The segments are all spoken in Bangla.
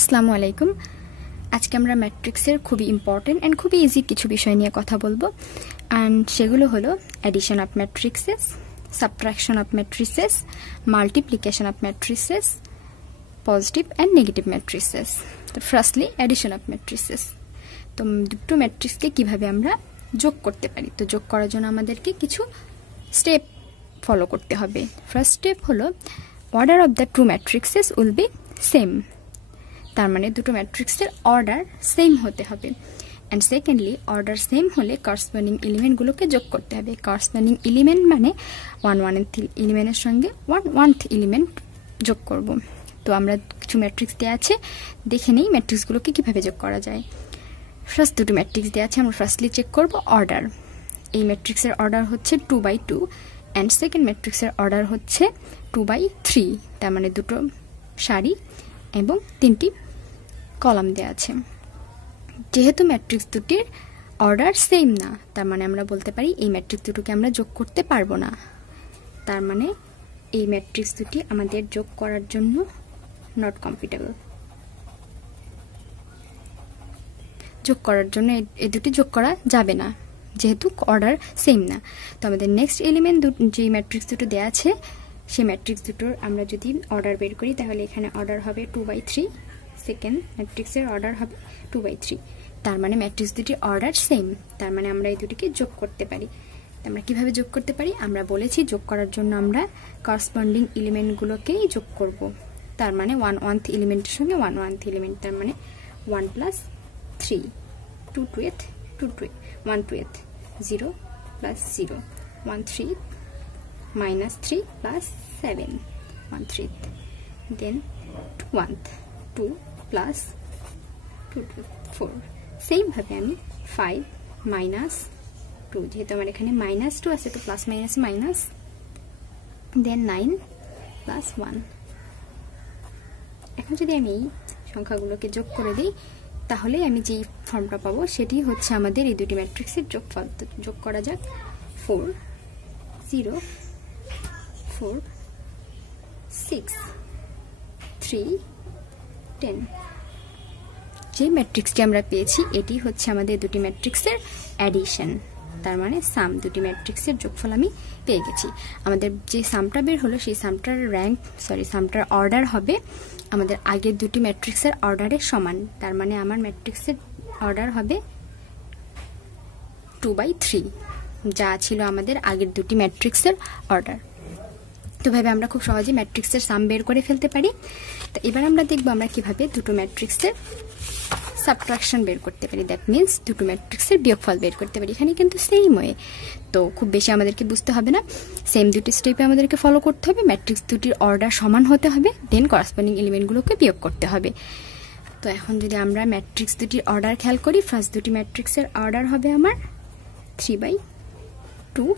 আসসালামু আলাইকুম। আজকে আমরা ম্যাট্রিক্সের খুবই ইম্পর্টেন্ট অ্যান্ড খুবই ইজি কিছু বিষয় নিয়ে কথা বলবো, অ্যান্ড সেগুলো হলো addition of matrices, subtraction of matrices, multiplication of matrices, positive and negative matrices. তো ফার্স্টলি অ্যাডিশন অফ ম্যাট্রিসেস। তো দুটো ম্যাট্রিক্সকে কিভাবে আমরা যোগ করতে পারি, তো যোগ করার জন্য আমাদেরকে কিছু স্টেপ ফলো করতে হবে। ফার্স্ট স্টেপ হলো order of the two matrices will be same, তার মানে দুটো ম্যাট্রিক্সের অর্ডার সেম হতে হবে। অ্যান্ড সেকেন্ডলি অর্ডার সেম হলে করসপন্ডিং এলিমেন্টগুলোকে যোগ করতে হবে। করসপন্ডিং এলিমেন্ট মানে ওয়ানথ এলিমেন্টের সঙ্গে ওয়ানথ এলিমেন্ট যোগ করব। তো আমরা কিছু ম্যাট্রিক্স দেওয়া আছে, দেখে নেই ম্যাট্রিক্সগুলোকে কীভাবে যোগ করা যায়। ফার্স্ট দুটো ম্যাট্রিক্স দেওয়া আছে, আমরা ফার্স্টলি চেক করব অর্ডার। এই ম্যাট্রিক্সের অর্ডার হচ্ছে 2/2 অ্যান্ড সেকেন্ড ম্যাট্রিক্সের অর্ডার হচ্ছে 2/3, তার মানে দুটো সারি এবং 3টি কলাম দেওয়া আছে। যেহেতু ম্যাট্রিক্স দুটির অর্ডার সেম না, তার মানে আমরা বলতে পারি এই ম্যাট্রিক্স দুটোকে আমরা যোগ করতে পারবো না। তার মানে এই ম্যাট্রিক্স দুটি আমাদের যোগ করার জন্য নট কম্পিটেবল। যোগ করার জন্য এই দুটি যোগ করা যাবে না, যেহেতু অর্ডার সেম না। তো আমাদের নেক্সট এলিমেন্ট যে ম্যাট্রিক্স দুটো দেওয়া আছে, সেই ম্যাট্রিক্স দুটোর আমরা যদি অর্ডার বের করি, তাহলে এখানে অর্ডার হবে 2/3, সেকেন্ড ম্যাট্রিক্সের অর্ডার হবে 2/3। তার মানে ম্যাট্রিক্স দুটির অর্ডার সেম, তার মানে আমরা এই দুটিকে যোগ করতে পারি। আমরা কিভাবে যোগ করতে পারি, আমরা বলেছি যোগ করার জন্য আমরা করসপন্ডিং এলিমেন্টগুলোকেই যোগ করব। তার মানে ওয়ানথ এলিমেন্টের সঙ্গে ওয়ানথ এলিমেন্ট, তার মানে 1 + 3, 2 to 8, 1 to 8, 0 + 0, 1/3 -3 + 7, 1/3, then 1th 2 + 2 to 4। Same ভাবে আমি 5 - 2, যেহেতু আমার এখানে -2 আছে তো প্লাস মাইনাস মাইনাস, দেন 9 + 1। এখন যদি আমি এই সংখ্যাগুলোকে যোগ করে দিই, তাহলে আমি যেই ফর্মটা পাবো সেটি হচ্ছে আমাদের এই দুটি ম্যাট্রিক্সের যোগফল। তো যোগ করা যাক। 4 0 4 6 3 10। যে ম্যাট্রিক্সটি আমরা পেয়েছি এটি হচ্ছে আমাদের দুটি ম্যাট্রিক্সের অ্যাডিশন, তার মানে সাম। দুটি ম্যাট্রিক্সের যোগফল আমি পেয়ে গেছি। আমাদের যে সামটা বের হলো সেই সামটার সামটার অর্ডার হবে আমাদের আগের দুটি ম্যাট্রিক্সের অর্ডারের সমান। তার মানে আমার ম্যাট্রিক্সের অর্ডার হবে 2/3, যা ছিল আমাদের আগের দুটি ম্যাট্রিক্সের অর্ডার। তো ভাবে আমরা খুব সহজে ম্যাট্রিক্সের সাম বের করে ফেলতে পারি। তো এবার আমরা দেখব আমরা কিভাবে দুটো ম্যাট্রিক্সের সাবট্রাকশন বের করতে পারি, দ্যাট মিনস দুটো ম্যাট্রিক্সের বিয়োগফল বের করতে পারি। এখানে কিন্তু সেম ওয়ে, তো খুব বেশি আমাদেরকে বুঝতে হবে না। সেম দুটি স্টেপে আমাদেরকে ফলো করতে হবে। ম্যাট্রিক্স দুটির অর্ডার সমান হতে হবে, দেন করসপন্ডিং এলিমেন্টগুলোকে বিয়োগ করতে হবে। তো এখন যদি আমরা ম্যাট্রিক্স দুটির অর্ডার খেয়াল করি, ফার্স্ট দুটি ম্যাট্রিক্সের অর্ডার হবে আমার 3/2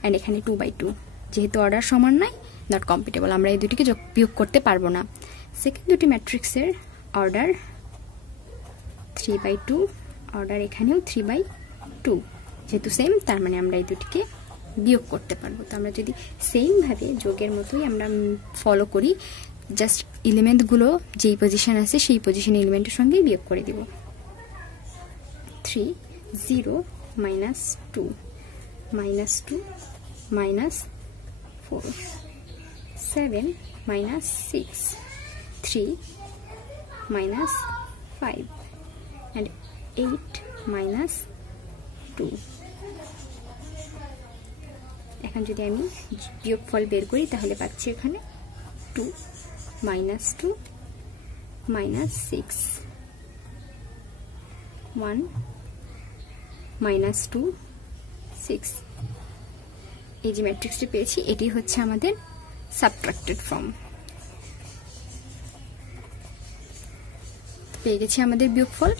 অ্যান্ড এখানে 2/2। যেহেতু অর্ডার সমান নয়, নট কম্পিটেবল, আমরা এই দুটিকে বিয়োগ করতে পারবো না। সেকেন্ড দুটি ম্যাট্রিক্সের অর্ডার 3/2, অর্ডার এখানেও 3/2, যেহেতু সেম, তার মানে আমরা এই দুটিকে বিয়োগ করতে পারবো। তো আমরা যদি সেমভাবে যোগের মতোই আমরা ফলো করি, জাস্ট এলিমেন্টগুলো যেই পজিশন আছে সেই পজিশন এলিমেন্টের সঙ্গে বিয়োগ করে দিব। 3 0 -2 -2 -4 7 -6 3 -5 and 8 -2। এখন যদি আমি বিয়োগফল বের করি, তাহলে পাচ্ছি এখানে 2 -2 -6 1 -2 6। এই যে ম্যাট্রিক্সটি পেয়েছি, এটি হচ্ছে আমাদের সাবট্রাক্টেড ফর্ম। পেয়ে গেছি আমাদের বিয়োগফল।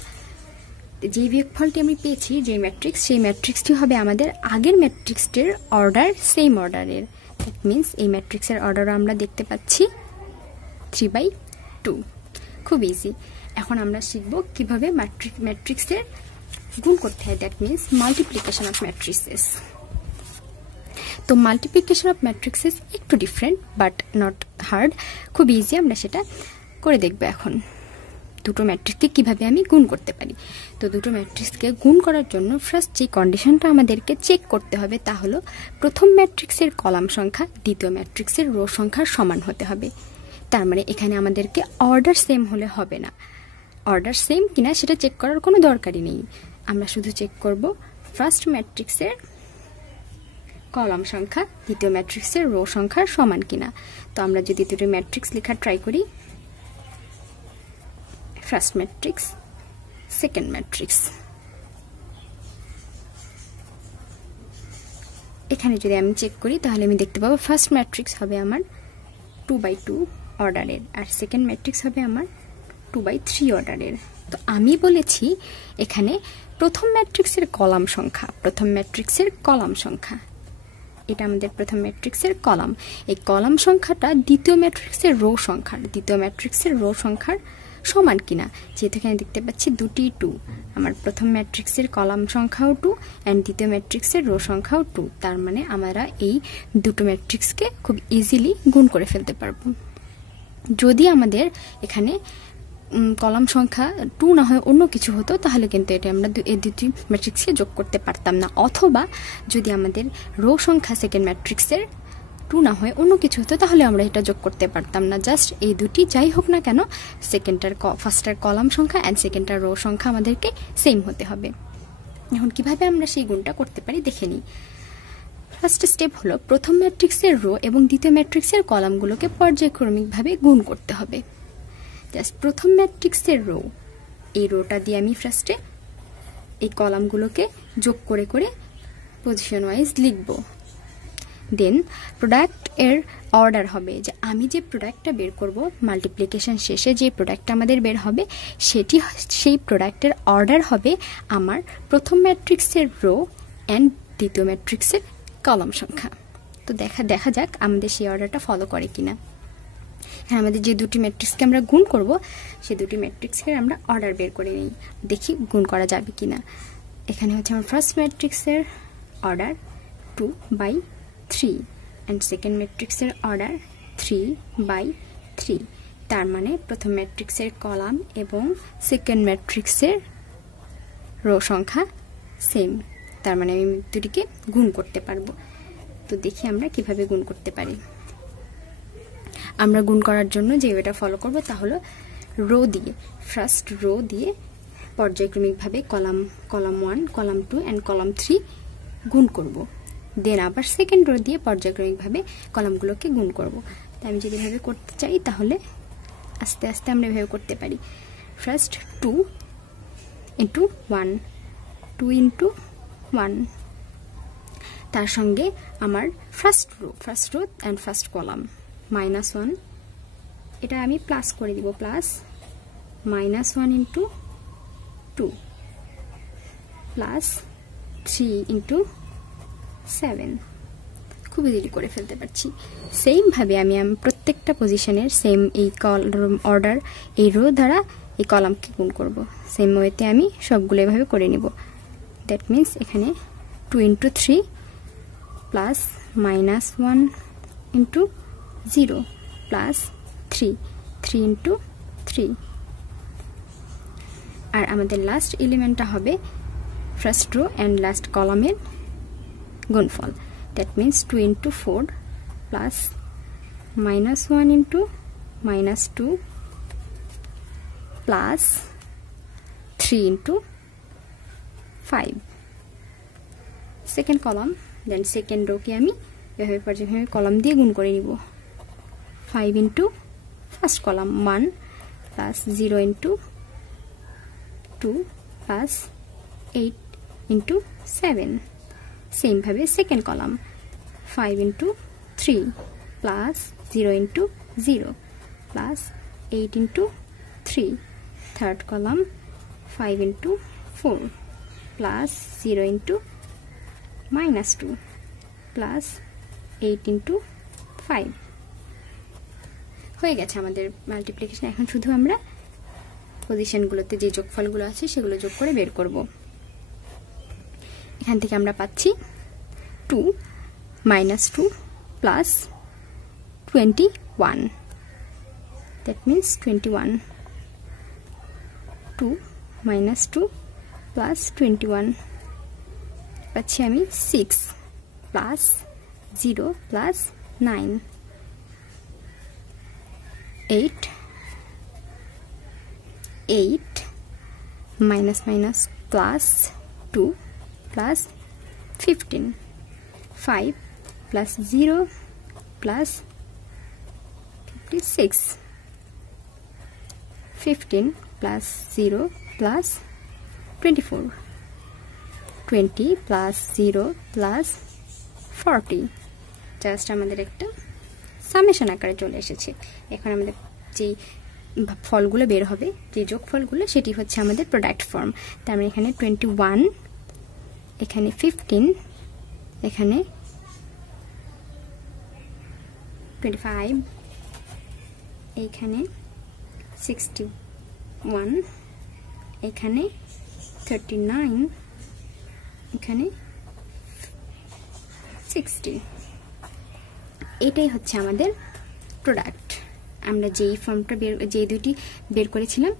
যে বিয়োগফলটি আমি পেয়েছি, যে ম্যাট্রিক্স, সেই ম্যাট্রিক্সটি হবে আমাদের আগের ম্যাট্রিক্সটির অর্ডার সেম অর্ডারের। দ্যাট মিনস এই ম্যাট্রিক্সের অর্ডার আমরা দেখতে পাচ্ছি 3/2। খুব ইজি। এখন আমরা শিখব কিভাবে ম্যাট্রিক্সের গুণ করতে হয়, that means multiplication of matrices. তো মাল্টিপ্লিকেশন অফ ম্যাট্রিক্সেস একটু ডিফারেন্ট বাট নট হার্ড, খুব ইজি, আমরা সেটা করে দেখব এখন। দুটো ম্যাট্রিক্সকে কিভাবে আমি গুণ করতে পারি। তো দুটো ম্যাট্রিক্সকে গুণ করার জন্য ফার্স্ট যে কন্ডিশনটা আমাদেরকে চেক করতে হবে তা হলো প্রথম ম্যাট্রিক্সের কলাম সংখ্যা দ্বিতীয় ম্যাট্রিক্সের রো সংখ্যার সমান হতে হবে। তার মানে এখানে আমাদেরকে অর্ডার সেম হলে হবে না, অর্ডার সেম কিনা সেটা চেক করার কোনো দরকারই নেই। আমরা শুধু চেক করব ফার্স্ট ম্যাট্রিক্সের কলাম সংখ্যা দ্বিতীয় ম্যাট্রিক্সের রো সংখ্যার সমান কিনা। তো আমরা যদি দুটো ম্যাট্রিক্স লেখা ট্রাই করি, ফার্স্ট ম্যাট্রিক্স, সেকেন্ড ম্যাট্রিক্স, এখানে যদি আমি চেক করি তাহলে আমি দেখতে পাবো ফার্স্ট ম্যাট্রিক্স হবে আমার 2/2 অর্ডারের আর সেকেন্ড ম্যাট্রিক্স হবে আমার 2/3 অর্ডারের। তো আমি বলেছি এখানে প্রথম ম্যাট্রিক্সের কলাম সংখ্যা, প্রথম ম্যাট্রিক্সের কলাম সংখ্যা, এটা আমাদের প্রথম ম্যাট্রিক্সের কলাম, এই কলাম সংখ্যাটা দ্বিতীয় ম্যাট্রিক্সের রো সংখ্যার, দ্বিতীয় ম্যাট্রিক্সের রো সংখ্যার সমান কিনা। যেহেতু এখানে দেখতে পাচ্ছি দুটি 2, আমার প্রথম ম্যাট্রিক্সের কলাম সংখ্যাও 2 অ্যান্ড দ্বিতীয় ম্যাট্রিক্সের রো সংখ্যাও 2, তার মানে আমরা এই দুটো ম্যাট্রিক্সকে খুব ইজিলি গুণ করে ফেলতে পারবো। যদি আমাদের এখানে কলাম সংখ্যা 2 না হয় অন্য কিছু হতো তাহলে কিন্তু এটা আমরা এই দুটি ম্যাট্রিক্সকে যোগ করতে পারতাম না, অথবা যদি আমাদের রো সংখ্যা সেকেন্ড ম্যাট্রিক্সের 2 না হয় অন্য কিছু হতো তাহলে আমরা এটা যোগ করতে পারতাম না। জাস্ট এই দুটি যাই হোক না কেন ফার্স্টের কলাম সংখ্যা অ্যান্ড সেকেন্ডটার রো সংখ্যা আমাদেরকে সেম হতে হবে। এখন কিভাবে আমরা সেই গুণটা করতে পারি দেখে নিই। ফার্স্ট স্টেপ হলো প্রথম ম্যাট্রিক্সের রো এবং দ্বিতীয় ম্যাট্রিক্সের কলামগুলোকে পর্যায়ক্রমিকভাবে গুণ করতে হবে। জাস্ট প্রথম ম্যাট্রিক্সের রো, এই রোটা দিয়ে আমি ফার্স্টে এই কলামগুলোকে যোগ করে করে পজিশন ওয়াইজ লিখব। দেন প্রোডাক্ট এর অর্ডার হবে, যে আমি যে প্রোডাক্টটা বের করব মাল্টিপ্লিকেশন শেষে যে প্রোডাক্টটা আমাদের বের হবে সেই প্রোডাক্টের অর্ডার হবে আমার প্রথম ম্যাট্রিক্সের রো অ্যান্ড দ্বিতীয় ম্যাট্রিক্সের কলাম সংখ্যা। তো দেখা যাক আমাদের সেই অর্ডারটা ফলো করে কিনা। হ্যাঁ, আমাদের যে দুটি ম্যাট্রিক্সকে আমরা গুণ করব সেই দুটি ম্যাট্রিক্সের আমরা অর্ডার বের করে নিই, দেখি গুণ করা যাবে কিনা। এখানে হচ্ছে আমার ফার্স্ট ম্যাট্রিক্সের অর্ডার 2/3 অ্যান্ড সেকেন্ড ম্যাট্রিক্সের অর্ডার 3/3, তার মানে প্রথম ম্যাট্রিক্সের কলাম এবং সেকেন্ড ম্যাট্রিক্সের রো সংখ্যা সেম, তার মানে আমি দুটিকে গুণ করতে পারবো। তো দেখি আমরা কিভাবে গুণ করতে পারি। আমরা গুণ করার জন্য যে ওয়েটা ফলো করব তা হলো রো দিয়ে, ফার্স্ট রো দিয়ে পর্যায়ক্রমিকভাবে কলাম 1, কলাম 2 অ্যান্ড কলাম 3 গুণ করব। দেন আবার সেকেন্ড রো দিয়ে পর্যায়ক্রমিকভাবে কলামগুলোকে গুণ করব। তাই আমি যদি এভাবে করতে চাই তাহলে আস্তে আস্তে আমরা এভাবে করতে পারি। ফার্স্ট 2 × 1, 2 × 1, তার সঙ্গে আমার first row and first column -1, এটা আমি প্লাস করে দিব, প্লাস -1 × 2 প্লাস 3 × 7, খুব ইজিলি করে ফেলতে পারছি। সেমভাবে আমি প্রত্যেকটা পজিশনের সেম এই অর্ডার এই রো দ্বারা এই কলামকে গুণ করব। সেম ওয়েতে আমি সবগুলো এভাবে করে নিব। দ্যাট মিন্স এখানে 2 × 3 প্লাস -1 × 0 প্লাস 3 × 3, আর আমাদের লাস্ট এলিমেন্টটা হবে ফার্স্ট রো অ্যান্ড লাস্ট কলামের গুণফল। That means 2 × 4 plus -1 × -2 plus 3 × 5, second column. Then second রোকে আমি এভাবে পর্যায়ক্রমে কলাম দিয়ে গুণ করে নিব। 5 × ফার্স্ট কলাম 1 প্লাস 0 × 2 প্লাস 8 × 7, সেমভাবে second column 5 × 3 plus 0 × 0 plus 8 × 3, third column 5 × 4 plus 0 × -2 plus 8 × 5, হয়ে গেছে আমাদের মাল্টিপ্লিকেশন। এখন শুধু আমরা পজিশনগুলোতে যে যোগফলগুলো আছে সেগুলো যোগ করে বের করব। এখান থেকে আমরা পাচ্ছি 2 -2 plus 21, that means 21 2 minus 2 plus 21 পাচ্ছি আমি 6 plus 0 plus 9 8 minus minus plus 2 plus 15 5 plus 0 plus 56 15 plus 0 plus 24 20 plus 0 plus 40 just আমাদের একটা সামেশন আকারে চলে এসেছে। এখন আমাদের যে ফলগুলো বের হবে, যে যোগফলগুলো, সেটি হচ্ছে আমাদের প্রোডাক্ট ফর্ম। তার মানে এখানে 21, এখানে 15, এখানে 25, এইখানে 61, এখানে 39, এখানে 60। এটাই হচ্ছে আমাদের প্রোডাক্ট। আমরা যেই ফর্মটা যে দুটি বের করেছিলাম,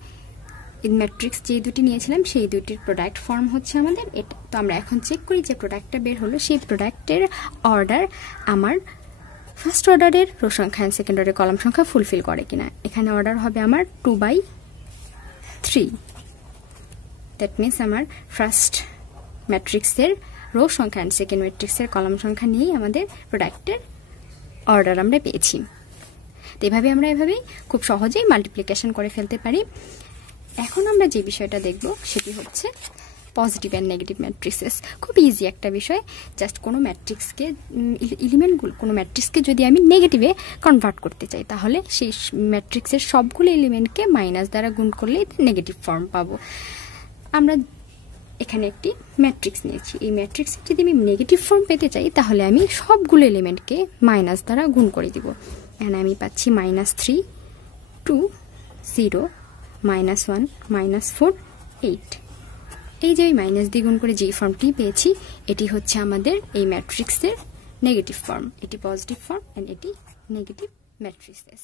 ম্যাট্রিক্স যে দুটি নিয়েছিলাম, সেই দুটির প্রোডাক্ট ফর্ম হচ্ছে আমাদের এটা। তো আমরা এখন চেক করি যে প্রোডাক্টটা বের হলো, সেই প্রোডাক্টের অর্ডার আমার ফার্স্ট অর্ডারের রো সংখ্যা অ্যান্ড সেকেন্ড অর্ডারের কলাম সংখ্যা ফুলফিল করে কিনা। এখানে অর্ডার হবে আমার 2/3। দ্যাট মিনস আমার ফার্স্ট ম্যাট্রিক্সের রো সংখ্যা অ্যান্ড সেকেন্ড ম্যাট্রিক্সের কলাম সংখ্যা নিয়েই আমাদের প্রোডাক্টের অর্ডার আমরা পেয়েছি। তো এভাবে আমরা এভাবেই খুব সহজেই মাল্টিপ্লিকেশন করে ফেলতে পারি। এখন আমরা যে বিষয়টা দেখব সেটি হচ্ছে পজিটিভ অ্যান্ড নেগেটিভ ম্যাট্রিক্সেস। খুব ইজি একটা বিষয়। জাস্ট কোনো ম্যাট্রিক্সকে এলিমেন্টগুলো, কোনো ম্যাট্রিক্সকে যদি আমি নেগেটিভে কনভার্ট করতে চাই, তাহলে সেই ম্যাট্রিক্সের সবগুলো এলিমেন্টকে মাইনাস দ্বারা গুণ করলেই নেগেটিভ ফর্ম পাবো। আমরা এখানে একটি ম্যাট্রিক্স নিয়েছি। এই ম্যাট্রিক্সের যদি আমি নেগেটিভ ফর্ম পেতে চাই, তাহলে আমি সবগুলো এলিমেন্টকে মাইনাস দ্বারা গুণ করে দিব। এখানে আমি পাচ্ছি -3, 2, 0, -1, -4, 8। এই যে মাইনাস দিয়ে গুণ করে যেই ফর্মটি পেয়েছি, এটি হচ্ছে আমাদের এই ম্যাট্রিক্সের নেগেটিভ ফর্ম। এটি পজিটিভ ফর্ম অ্যান্ড এটি নেগেটিভ ম্যাট্রিক্সেস।